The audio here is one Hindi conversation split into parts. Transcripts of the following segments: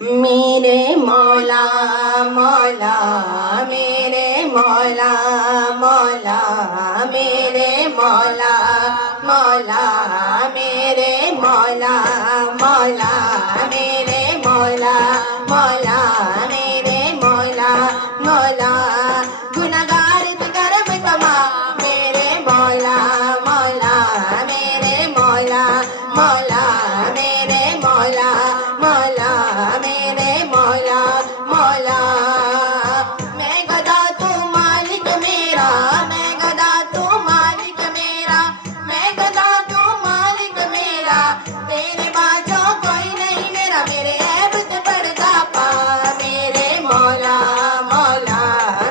मेरे मौला मौला मेरे मौला मौला मेरे मौला मौला मेरे मौला मौला मेरे मौला मौला मेरे मौला मौला गुनहगार करम तमा मेरे मौला मौला मेरे मौला मौला मेरे मौला मौला मेरे मौला मौला मैं गदा तू मालिक मेरा मैं गदा तू मालिक मेरा मैं गदा तू मालिक मेरा तेरे बाजो कोई नहीं मेरा मेरे ऐब से पर्दा पा मेरे मौला मौला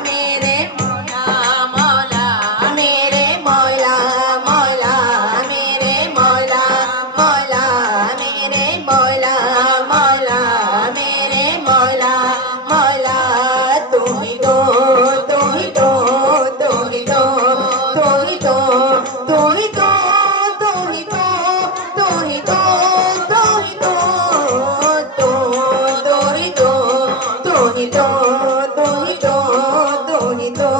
मेरे मौला मौला मेरे मौला मौला मेरे मौला मौला मेरे मौला मौला मेरे मौला मौला तू ही तो तू ही तो तू ही तो तू ही तो तू ही तो तू ही तो तू ही तो तू ही तो तू ही तो तू ही तो तू ही तो तू ही तो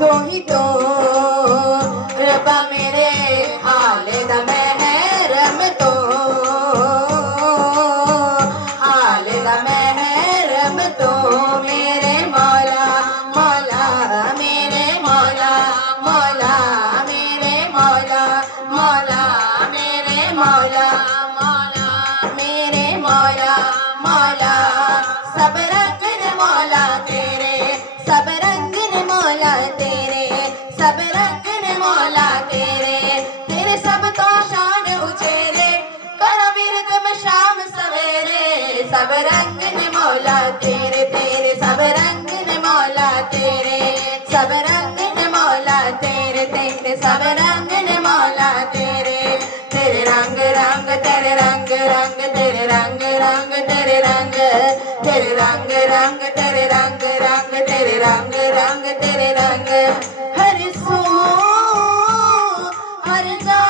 तू ही तो रब्बा मेरे हाल दा महरम तो हाल दा महरम तो मेरे मौला मौला मेरे मौला मौला मेरे मौला मौला मेरे मौला मौला मेरे मौला मौला सब रंग ने मौला तेरे सब रंग ने मौला तेरे सब रंग ने मौला तेरे तेरे सब तो शान उचेरे करो बिरद में शाम सवेरे सब रंग ने मौला तेरे तेरे सब रंग ने मौला तेरे सब रंग ने मौला तेरे तेरे सब रंग ने मौला तेरे तेरे रंग रंग तेरे रंग रंग तेरे रंग रंग तेरे रंग तेरे रंग रंग तेरे रंग रंग तेरे रंग रंग तेरे रंग हर सू हर जा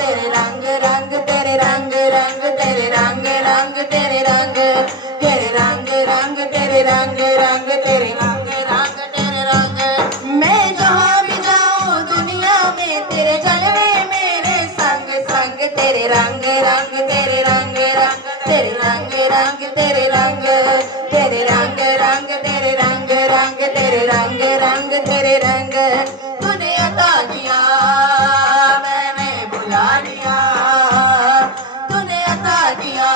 तेरे रंग रंग तेरे रंग रंग तेरे रंग रंग तेरे रंग तेरे रंग रंग तेरे रंग रंग तेरे रंग रंग तेरे रंग मैं जहाँ भी जाऊँ दुनिया में तेरे जलवे मेरे संग संग तेरे रंग रंग तेरे रंग रंग तेरे रंग रंग तेरे रंग तेरे रंग रंग तेरे रंग रंग तेरे रंग रंग तेरे रंग तूने अता किया मैंने बुला लिया तूने अता किया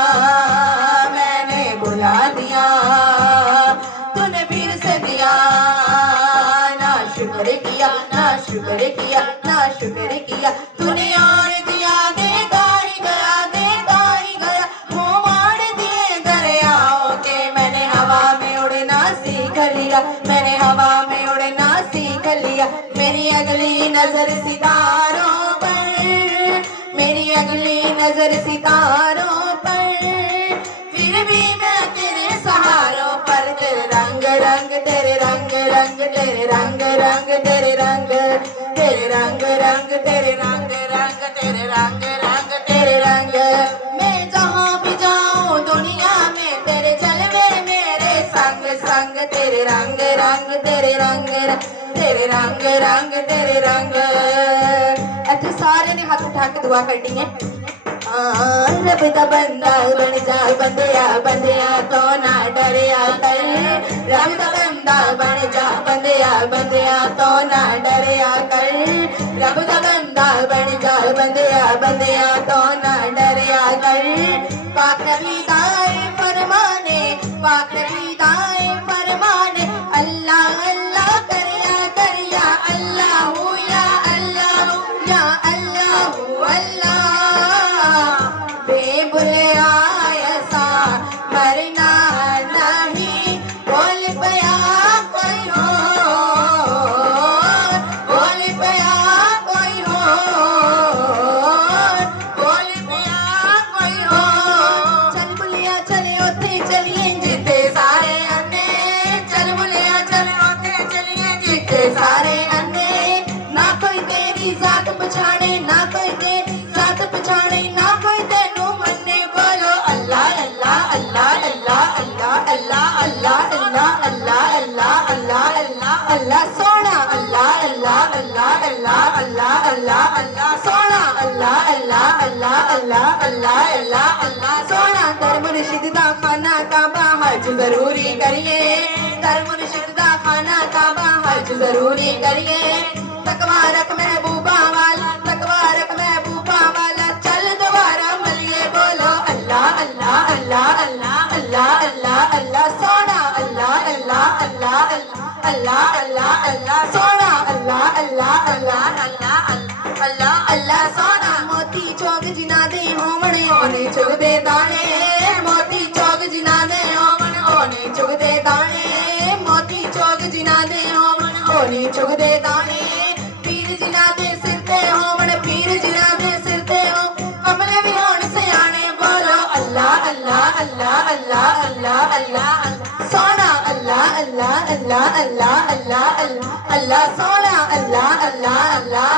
मैंने बुला दिया तूने फिर से दिया ना शुक्र किया ना शुक्र किया ना शुक्र किया तूने और दिया देता ही गया मुँह मार दिए दरियाओं के मैंने हवा में उड़ना सीख लिया मैंने हवा में उड़ना सीख लिया मेरी अगली नजर सितारों पर मेरी अगली नजर सितारों पर फिर भी मैं तेरे सहारों पर तेरे रंग रंग तेरे रंग रंग तेरे रंग रंग तेरे रंग तेरे रंग रंग तेरे रंग रंग तेरे रंग रंग तेरे रंग मैं जहाँ भी जाऊँ दुनिया में तेरे जलवे मेरे संग संग तेरे रंग रंग तेरे रंग तेरे रंग रंग तेरे रंग इत्थे सारे ने हाथ उठा के दुआ करनी है रब दा बंदा बन जा बंदिया बंदिया तो ना डरिया कर रब दा बंदा बन जा बंदिया बंदिया तो ना डरिया कर रब दा बंदा बन जा बंदिया बंदिया तो ना डरिया कर पाक नबी दाए फरमाने पाक नबी दाए फरमाने अल्लाह अल्लाह करिया करिया अल्लाह या अल्लाह या अल्लाह अल्लाह बेबुलिया ऐसा मरना नहीं बोल पया कोई हो बोल पया कोई हो बोल पया कोई हो चल बुलिया चले उथे चलिए जिते सारे अन्ने चल बुलिया चले उथे चलिए जिते सारे अन्ने ना कोई तेरी जात पछाणे ना कोई तेरी जात पछाणे ना कोई तेनू मन्ने बोलो अल्लाह अल्लाह अल्लाह अल्लाह अल्लाह सोना दर मुर्शिद दा खाना काबा हज जरूरी करिए दर मुर्शिद दा खाना काबा हज जरूरी करिए तकवा रख महबूबा वाला तकवा रख महबूबा वाला चल दोबारा मलिए बोलो अल्लाह अल्लाह अल्लाह अल्लाह अल्लाह अल्लाह अल्लाह सोना अल्लाह अल्लाह अल्लाह अल्लाह अल्लाह अल्लाह सोना अल्लाह अल्लाह अल्लाह अल्लाह अल्लाह अल्लाह सोना मोती चौक जिना दे होवणे ओने चुगदे दाने मोती चौक जिना दे होवण ओने चुगदे दाने मोती चौक जिना दे होवण ओने चुगदे दाने पीर जिना दे सिर ते होवण पीर जिना दे सिर ते हो कमले भी होण सियाणे बोलो अल्लाह अल्लाह अल्लाह अल्लाह अल्लाह अल्लाह सोना अल्लाह अल्लाह अल्लाह अल्लाह अल्लाह अल्लाह सोना अल्लाह अल्लाह अल्लाह